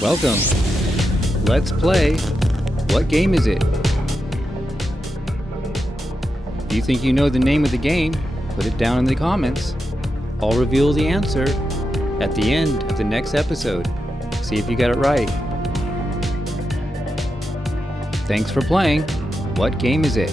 Welcome. Let's play. What game is it? If you think you know the name of the game, put it down in the comments. I'll reveal the answer at the end of the next episode. See if you got it right. Thanks for playing. What game is it?